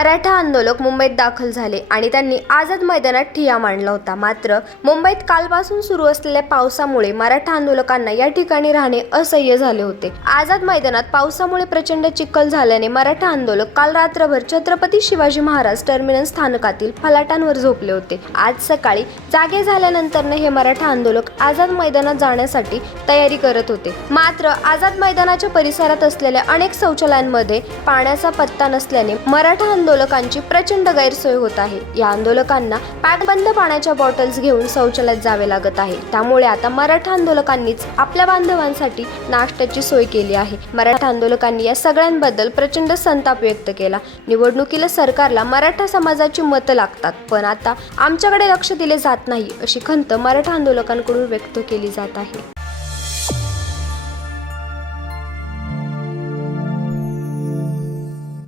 मराठा आंदोलक मुंबईत दाखल झाले आणि त्यांनी आझाद मैदानात ठिय्या मांडला होता. मात्र मुंबईत कालपासून सुरू असलेल्या पावसामुळे मराठा आंदोलकांना या ठिकाणी राहणे असह्य झाले होते. आझाद मैदानात पावसामुळे प्रचंड चिखल झाल्याने मराठा आंदोलक काल रात्रभर छत्रपती शिवाजी महाराज टर्मिनस स्थानकातील फलाटांवर झोपले होते. आज सकाळी जागे झाल्यानंतर हे मराठा आंदोलक आझाद मैदानात जाण्यासाठी तयारी करत होते. मात्र आझाद मैदानाच्या परिसरात असलेल्या अनेक शौचालयांमध्ये पाण्याचा पत्ता नसल्याने मराठा आंदोलकांची प्रचंड गैरसोय होत आहे. या आंदोलकांना पॅकबंद पाण्याच्या बॉटल्स घेऊन शौचालयात जावे लागत आहे. त्यामुळे आता मराठा आंदोलकांनीच आपल्या बांधवांसाठी नाश्त्याची सोय केली आहे. मराठा आंदोलकांनी या सगळ्यांबद्दल प्रचंड संताप व्यक्त केला. निवडणुकीला सरकारला मराठा समाजाची मतं लागतात, पण आता आमच्याकडे लक्ष दिले जात नाही, अशी खंत मराठा आंदोलकांकडून व्यक्त केली जात आहे.